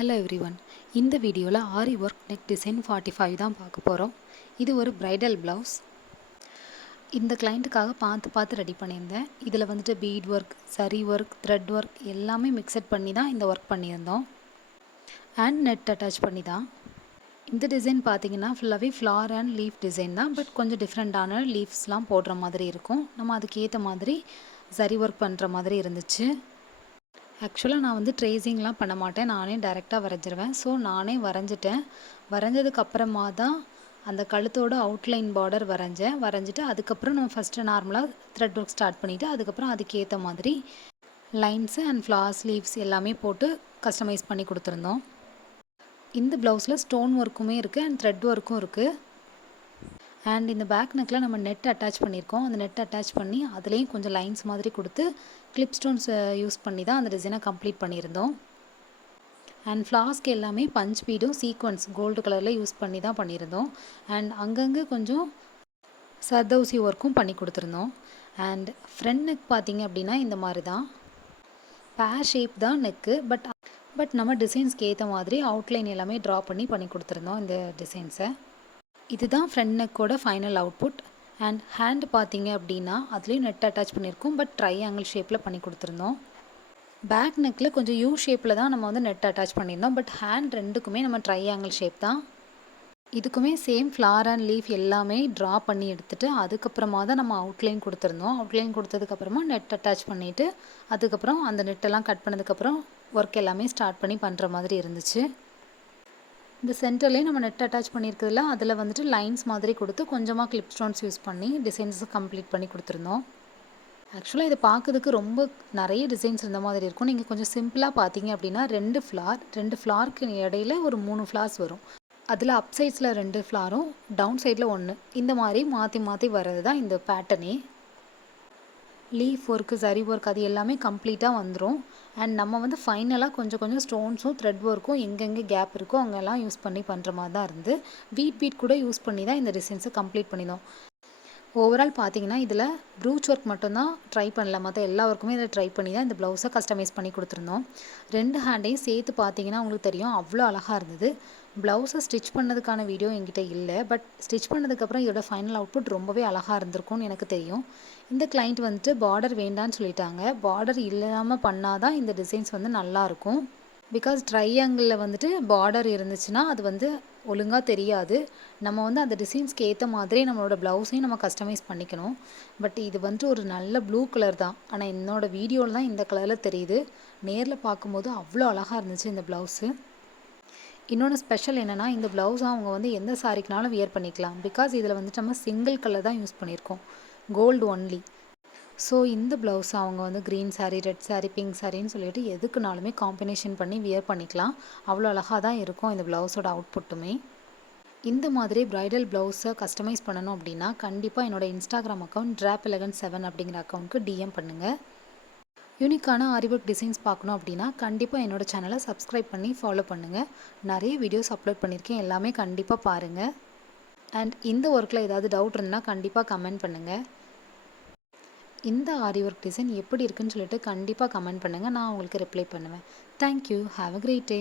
Hello everyone. இந்த வீடியோவில் ஆரி work neck design 45 தான் பார்க்க போகிறோம். இது ஒரு பிரைடல் ப்ளவுஸ். இந்த கிளைண்ட்டுக்காக பார்த்து ரெடி பண்ணியிருந்தேன். இதில் வந்துட்டு பீட் ஒர்க், சரி ஒர்க், த்ரெட் ஒர்க் எல்லாமே மிக்சட் பண்ணி தான் இந்த ஒர்க் பண்ணியிருந்தோம். அண்ட் நெட் அட்டாச் பண்ணி தான். இந்த டிசைன் பார்த்தீங்கன்னா ஃபுல்லாகவே ஃப்ளார் அண்ட் லீஃப் டிசைன் தான். பட் கொஞ்சம் டிஃப்ரெண்ட்டான லீவ்ஸ்லாம் போடுற மாதிரி இருக்கும். நம்ம அதுக்கேற்ற மாதிரி சரி ஒர்க் பண்ணுற மாதிரி இருந்துச்சு. ஆக்சுவலாக நான் வந்து ட்ரேசிங்லாம் பண்ண மாட்டேன். நானே டைரெக்டாக வரைஞ்சிருவேன். ஸோ நானே வரைஞ்சிட்டேன். வரைஞ்சதுக்கப்புறமா தான் அந்த கழுத்தோட அவுட்லைன் பார்டர் வரைஞ்சிட்டு அதுக்கப்புறம் நம்ம ஃபஸ்ட்டு நார்மலாக த்ரெட் ஒர்க் ஸ்டார்ட் பண்ணிவிட்டு அதுக்கப்புறம் அதுக்கேற்ற மாதிரி லைன்ஸு அண்ட் ஃப்ளார்ஸ் லீவ்ஸ் எல்லாமே போட்டு கஸ்டமைஸ் பண்ணி கொடுத்துருந்தோம். இந்த ப்ளவுஸில் ஸ்டோன் ஒர்க்குமே இருக்குது அண்ட் த்ரெட் ஒர்க்கும் இருக்குது. அண்ட் இந்த பேக் நெக்கில் நம்ம நெட் அட்டாச் பண்ணியிருக்கோம். அந்த நெட் அட்டாச் பண்ணி அதுலேயும் கொஞ்சம் லைன்ஸ் மாதிரி கொடுத்து கிளிப் ஸ்டோன்ஸ் யூஸ் பண்ணி தான் அந்த டிசைனை கம்ப்ளீட் பண்ணியிருந்தோம். அண்ட் ஃப்ளாஸ்க்கு எல்லாமே பஞ்ச் பீடும் சீக்வன்ஸ் கோல்டு கலரில் யூஸ் பண்ணி தான் பண்ணியிருந்தோம். அண்ட் அங்கங்கே கொஞ்சம் சர்தௌசி ஒர்க்கும் பண்ணி கொடுத்துருந்தோம். அண்ட் ஃப்ரண்ட் நெக் பார்த்திங்க அப்படின்னா இந்த மாதிரி தான் பேர் ஷேப் தான் நெக்கு. பட் நம்ம டிசைன்ஸ்க்கு ஏற்ற மாதிரி அவுட்லைன் எல்லாமே ட்ரா பண்ணி கொடுத்துருந்தோம் இந்த டிசைன்ஸை. இதுதான் ஃப்ரண்ட் நெக்கோட ஃபைனல் அவுட்புட். அண்ட் ஹேண்ட் பார்த்தீங்க அப்படின்னா அதுலேயும் நெட் அட்டாச் பண்ணியிருக்கோம். பட் ட்ரையாங்கிள் ஷேப்பில் பண்ணி கொடுத்துருந்தோம். பேக் நெக்கில் கொஞ்சம் யூ ஷேப்பில் தான் நம்ம வந்து நெட் அட்டாச் பண்ணியிருந்தோம். பட் ஹேண்ட் ரெண்டுக்குமே நம்ம ட்ரையாங்கிள் ஷேப் தான். இதுக்குமே சேம் ஃப்ளார் அண்ட் லீஃப் எல்லாமே ட்ரா பண்ணி எடுத்துகிட்டு அதுக்கப்புறமா தான் நம்ம அவுட்லைன் கொடுத்துருந்தோம். அவுட்லைன் கொடுத்ததுக்கப்புறமா நெட் அட்டாச் பண்ணிவிட்டு அதுக்கப்புறம் அந்த நெட்டெல்லாம் கட் பண்ணதுக்கப்புறம் ஒர்க் எல்லாமே ஸ்டார்ட் பண்ணி பண்ணுற மாதிரி இருந்துச்சு. இந்த சென்டர்லேயே நம்ம நெட் அட்டாச் பண்ணியிருக்கிறதுல அதில் வந்துட்டு லைன்ஸ் மாதிரி கொடுத்து கொஞ்சமாக கிளிப் ஸ்டோன்ஸ் யூஸ் பண்ணி டிசைன்ஸ் கம்ப்ளீட் பண்ணி கொடுத்துருந்தோம். ஆக்சுவலாக இதை பார்க்கறதுக்கு ரொம்ப நிறைய டிசைன்ஸ் இருந்த மாதிரி இருக்கும். நீங்கள் கொஞ்சம் சிம்பிளாக பார்த்தீங்க அப்படின்னா ரெண்டு ஃப்ளாருக்கு இடையில ஒரு 3 ஃப்ளார்ஸ் வரும். அதில் அப் சைட்ஸில் 2 ஃப்ளாரும் டவுன் சைடில் 1 இந்த மாதிரி மாற்றி வர்றது தான் இந்த பேட்டர்னே. லீஃப் ஒர்க்கு, சரி ஒர்க் அது எல்லாமே கம்ப்ளீட்டாக வந்துடும். அண்ட் நம்ம வந்து ஃபைனலாக கொஞ்சம் ஸ்டோன்ஸும் த்ரெட் ஒர்க்கும் எங்கெங்கே கேப் இருக்கோ அங்கெல்லாம் யூஸ் பண்ணி பண்ணுற மாதிரி தான் இருந்து பீட் கூட யூஸ் பண்ணி தான் இந்த டிசைன்ஸை கம்ப்ளீட் பண்ணினோம். ஓவரால் பார்த்தீங்கன்னா இதில் ப்ரூச் ஒர்க் மட்டும்தான் ட்ரை பண்ணல. மற்ற எல்லா ஒர்க்குமே இதில் ட்ரை பண்ணி தான் இந்த ப்ளவுஸை கஸ்டமைஸ் பண்ணி கொடுத்துருந்தோம். 2 ஹேண்டையும் சேர்த்து பார்த்தீங்கன்னா உங்களுக்கு தெரியும் அவ்வளோ அழகாக இருந்தது. ப்ளவுஸை ஸ்டிச் பண்ணதுக்கான வீடியோ என்கிட்ட இல்லை. பட் ஸ்டிச் பண்ணதுக்கப்புறம் இதோட ஃபைனல் அவுட்புட் ரொம்பவே அழகாக இருந்திருக்கும்னு எனக்கு தெரியும். இந்த கிளைண்ட் வந்துட்டு பார்டர் வேண்டான்னு சொல்லிட்டாங்க. பார்டர் இல்லாமல் பண்ணால் தான் இந்த டிசைன்ஸ் வந்து நல்லாயிருக்கும். பிகாஸ் ட்ரையாங்கிளில் வந்துட்டு பார்டர் இருந்துச்சுன்னா அது வந்து ஒழுங்காக தெரியாது. நம்ம வந்து அந்த டிசைன்ஸ்க்கு ஏற்ற மாதிரி நம்மளோட ப்ளவுஸையும் நம்ம கஸ்டமைஸ் பண்ணிக்கணும். பட் இது வந்துட்டு ஒரு நல்ல ப்ளூ கலர் தான். ஆனால் என்னோடய வீடியோவில் தான் இந்த கலரில் தெரியுது. நேரில் பார்க்கும்போது அவ்வளோ அழகாக இருந்துச்சு இந்த ப்ளவுஸு. இன்னொன்று ஸ்பெஷல் என்னென்னா இந்த ப்ளவுஸை அவங்க வந்து எந்த சாரிக்குனாலும் வியர் பண்ணிக்கலாம். பிகாஸ் இதில் வந்துட்டு நம்ம சிங்கிள் கலர் தான் யூஸ் பண்ணியிருக்கோம், கோல்டு ஒன்லி. ஸோ இந்த ப்ளவுஸ் அவங்க வந்து green sari, red sari, pink சாரின்னு சொல்லிட்டு எதுக்குனாலுமே காம்பினேஷன் பண்ணி வியர் பண்ணிக்கலாம். அவ்வளோ அழகாக தான் இருக்கும் இந்த ப்ளவுஸோட அவுட்புட்டுமே. இந்த மாதிரி ப்ரைடல் ப்ளவுஸை கஸ்டமைஸ் பண்ணணும் அப்படின்னா கண்டிப்பாக என்னோடய இன்ஸ்டாகிராம் அக்கௌண்ட் drap117 அப்படிங்கிற அக்கௌண்ட்டுக்கு டிஎம் பண்ணுங்கள். யூனிக்கான ஆரி ஒர்க் டிசைன்ஸ் பார்க்கணும் அப்படின்னா கண்டிப்பாக என்னோடய சேனலை சப்ஸ்கிரைப் பண்ணி ஃபாலோ பண்ணுங்கள். நிறைய வீடியோஸ் அப்லோட் பண்ணியிருக்கேன், எல்லாமே கண்டிப்பாக பாருங்கள். அண்ட் இந்த ஒர்க்கில் ஏதாவது டவுட் இருந்தால் கண்டிப்பாக கமெண்ட் பண்ணுங்கள். இந்த ஆரி ஒர்க் டிசைன் எப்படி இருக்குன்னு சொல்லிட்டு கண்டிப்பாக கமெண்ட் பண்ணுங்கள். நான் உங்களுக்கு ரிப்ளை பண்ணுவேன். Thank you. Have a great day.